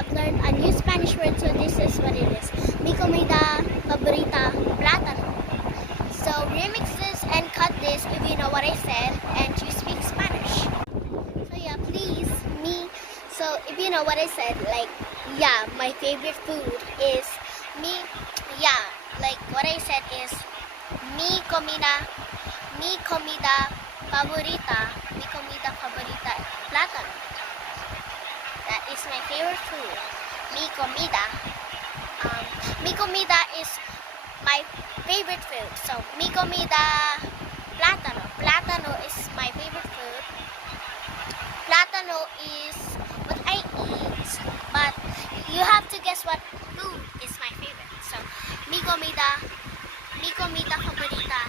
have learned a new Spanish word, so this is what it is. Mi comida favorita, plátano. So remix this and cut this if you know what I said and you speak Spanish. So yeah, please, so if you know what I said, like, yeah, my favorite food is like what I said is mi comida favorita, plátano. That is my favorite food. Mi comida. Mi comida is my favorite food. So mi comida, plátano. Plátano is my favorite food. Plátano is what I eat, but you have to guess what food is my favorite. So mi comida favorita